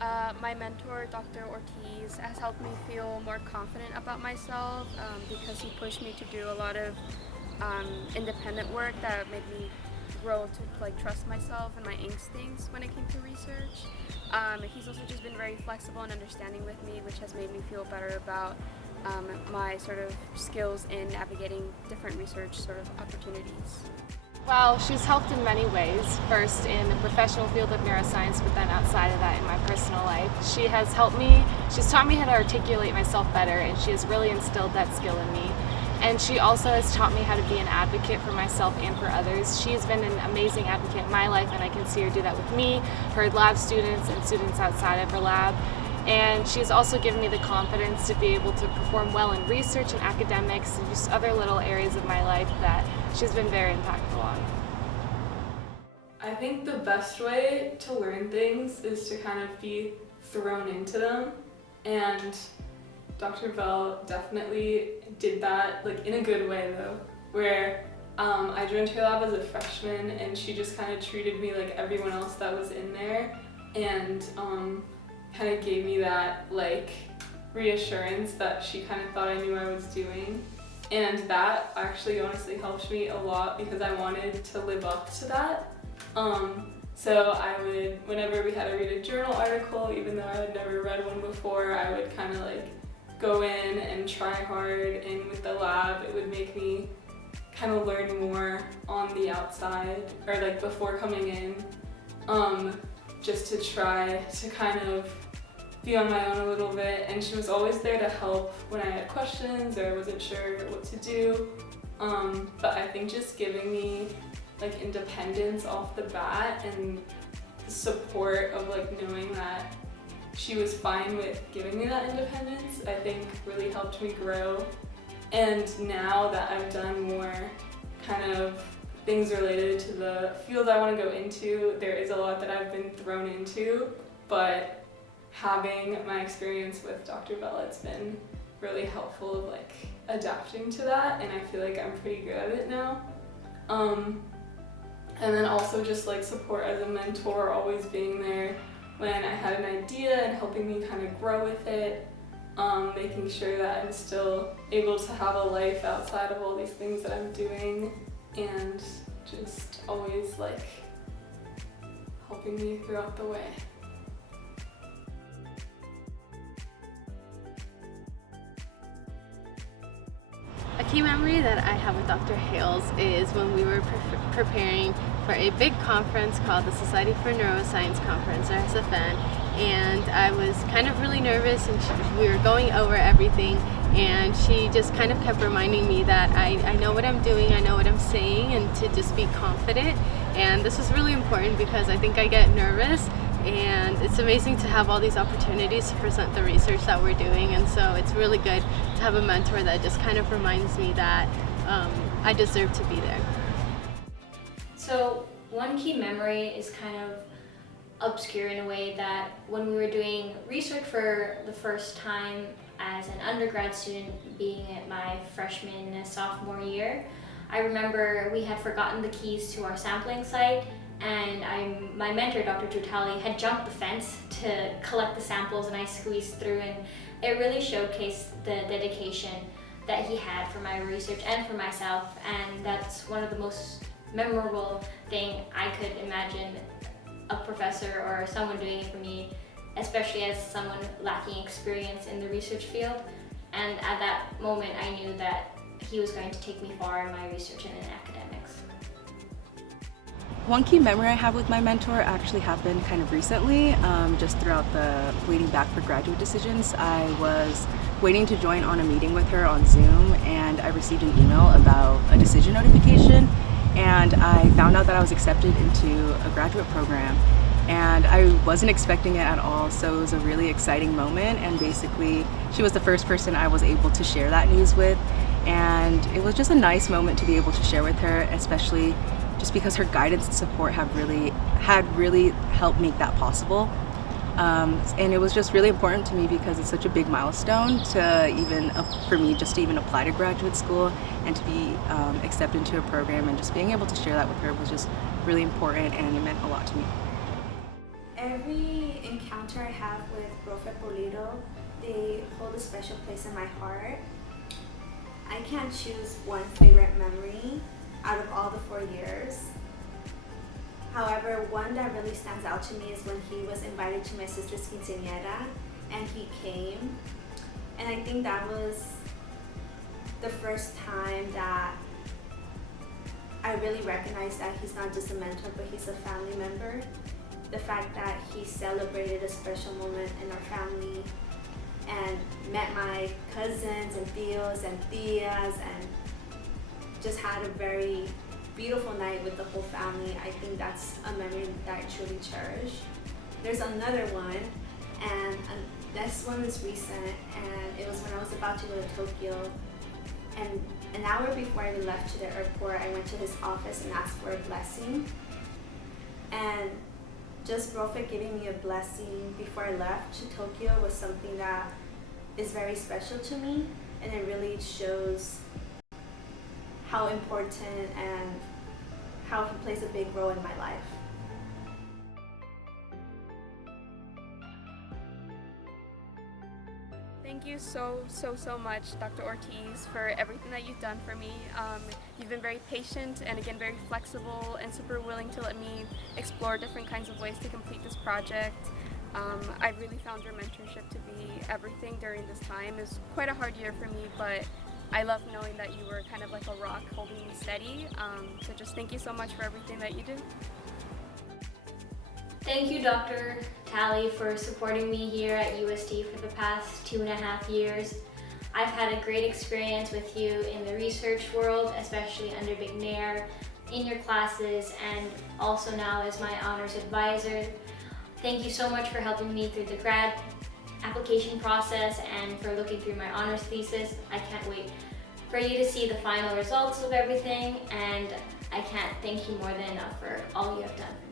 My mentor, Dr. Ortiz, has helped me feel more confident about myself because he pushed me to do a lot of independent work that made me grow to trust myself and my instincts when it came to research. He's also just been very flexible and understanding with me, which has made me feel better about my sort of skills in navigating different research sort of opportunities. Well, she's helped in many ways. First in the professional field of neuroscience, but then outside of that in my personal life. She's taught me how to articulate myself better, and she has really instilled that skill in me. And she also has taught me how to be an advocate for myself and for others. She has been an amazing advocate in my life, and I can see her do that with me, her lab students, and students outside of her lab. And she's also given me the confidence to be able to perform well in research and academics and just other little areas of my life that she's been very impactful on. I think the best way to learn things is to kind of be thrown into them, and Dr. Bell definitely did that, like in a good way though, where I joined her lab as a freshman and she just kind of treated me like everyone else that was in there, and kind of gave me that like reassurance that she kind of thought I knew I was doing. And that actually honestly helped me a lot because I wanted to live up to that. So I would, whenever we had to read a journal article, even though I had never read one before, I would kind of like go in and try hard, and with the lab it would make me kind of learn more on the outside, or like before coming in, just to try to kind of be on my own a little bit. And she was always there to help when I had questions or wasn't sure what to do. But I think just giving me like independence off the bat and the support of like knowing that she was fine with giving me that independence, I think really helped me grow. And now that I've done more kind of things related to the field I want to go into, there is a lot that I've been thrown into, but having my experience with Dr. Bell, it's been really helpful of like adapting to that, and I feel like I'm pretty good at it now. And then also just like support as a mentor, always being there when I had an idea and helping me kind of grow with it, making sure that I'm still able to have a life outside of all these things that I'm doing, and just always like helping me throughout the way. A key memory that I have with Dr. Hales is when we were preparing for a big conference called the Society for Neuroscience Conference, or SFN, and I was kind of really nervous, and we were going over everything, and she just kind of kept reminding me that I know what I'm doing, I know what I'm saying, and to just be confident. And this was really important because I think I get nervous, and it's amazing to have all these opportunities to present the research that we're doing, and so it's really good to have a mentor that just kind of reminds me that I deserve to be there. So one key memory is kind of obscure in a way that when we were doing research for the first time as an undergrad student, being at my freshman and sophomore year, I remember we had forgotten the keys to our sampling site, and my mentor, Dr. Tutali, had jumped the fence to collect the samples, and I squeezed through, and it really showcased the dedication that he had for my research and for myself, and that's one of the most memorable thing I could imagine a professor or someone doing it for me, especially as someone lacking experience in the research field. And at that moment I knew that he was going to take me far in my research and in academics. One key memory I have with my mentor actually happened kind of recently, just throughout the waiting back for graduate decisions. I was waiting to join on a meeting with her on Zoom, and I received an email about a decision notification, and I found out that I was accepted into a graduate program, and I wasn't expecting it at all, so it was a really exciting moment. And basically she was the first person I was able to share that news with, and it was just a nice moment to be able to share with her, especially just because her guidance and support had really helped make that possible. And it was just really important to me because it's such a big milestone to even, for me, just to even apply to graduate school and to be accepted into a program, and just being able to share that with her was just really important, and it meant a lot to me. Every encounter encounter I have with Profe Polito, they hold a special place in my heart. I can't choose one favorite memory out of all the 4 years. However, one that really stands out to me is when he was invited to my sister's quinceañera and he came. And I think that was the first time that I really recognized that he's not just a mentor, but he's a family member. The fact that he celebrated a special moment in our family and met my cousins and tios and tias and just had a very beautiful night with the whole family. I think that's a memory that I truly cherish. There's another one, and this one is recent, and it was when I was about to go to Tokyo. And an hour before I left to the airport, I went to his office and asked for a blessing. And just Profe giving me a blessing before I left to Tokyo was something that is very special to me, and it really shows how important and how he plays a big role in my life. Thank you so much, Dr. Ortiz, for everything that you've done for me. You've been very patient and again very flexible and super willing to let me explore different kinds of ways to complete this project. I really found your mentorship to be everything during this time. It was quite a hard year for me, but I love knowing that you were kind of like a rock holding me steady. So just thank you so much for everything that you do. Thank you, Dr. Talley, for supporting me here at USD for the past 2.5 years. I've had a great experience with you in the research world, especially under McNair, in your classes, and also now as my honors advisor. Thank you so much for helping me through the grad application process and for looking through my honors thesis. I can't wait for you to see the final results of everything, and I can't thank you more than enough for all you have done for me.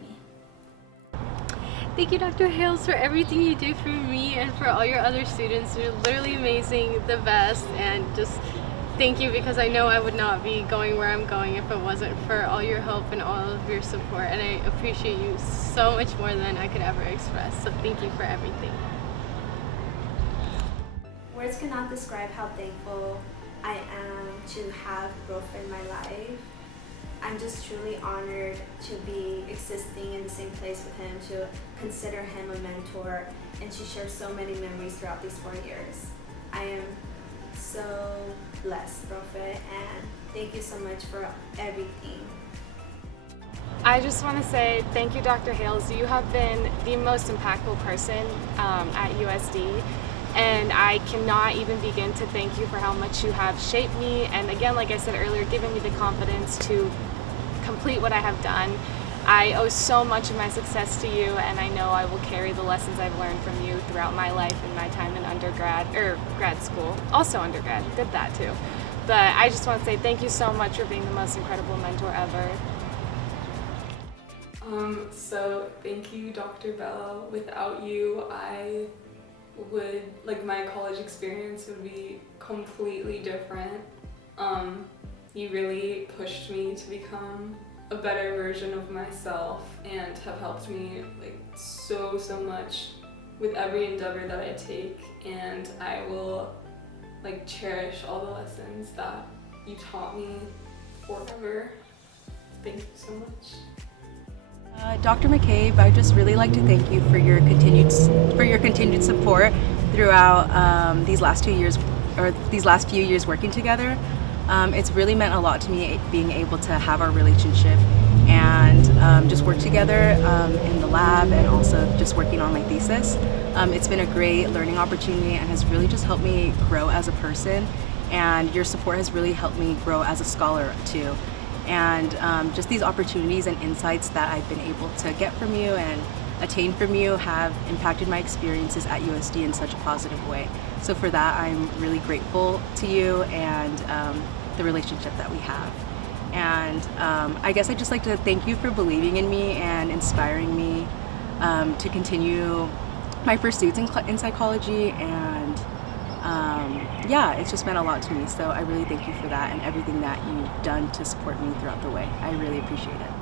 Thank you, Dr. Hales, for everything you do for me and for all your other students. You're literally amazing, the best, and just thank you, because I know I would not be going where I'm going if it wasn't for all your help and all of your support, and I appreciate you so much more than I could ever express. So thank you for everything. Words cannot describe how thankful I am to have Profe in my life. I'm just truly honored to be existing in the same place with him, to consider him a mentor, and to share so many memories throughout these 4 years. I am so blessed, Profe, and thank you so much for everything. I just want to say thank you, Dr. Hales. You have been the most impactful person at USD. And I cannot even begin to thank you for how much you have shaped me, and again, like I said earlier, given me the confidence to complete what I have done. I owe so much of my success to you, and I know I will carry the lessons I've learned from you throughout my life and my time in undergrad, or grad school, also undergrad, did that too. But I just want to say thank you so much for being the most incredible mentor ever. So thank you, Dr. Bell. Without you, my college experience would be completely different. You really pushed me to become a better version of myself and have helped me so much with every endeavor that I take, and I will cherish all the lessons that you taught me forever. Thank you so much. Dr. McCabe, I'd just really like to thank you for your continued support throughout these last 2 years, or these last few years working together. It's really meant a lot to me being able to have our relationship and just work together in the lab, and also just working on my thesis. It's been a great learning opportunity and has really just helped me grow as a person, and your support has really helped me grow as a scholar too. And just these opportunities and insights that I've been able to get from you and attain from you have impacted my experiences at USD in such a positive way. So for that, I'm really grateful to you and the relationship that we have. And I guess I'd just like to thank you for believing in me and inspiring me to continue my pursuits in psychology, and yeah, it's just meant a lot to me. So I really thank you for that and everything that you've done to support me throughout the way. I really appreciate it.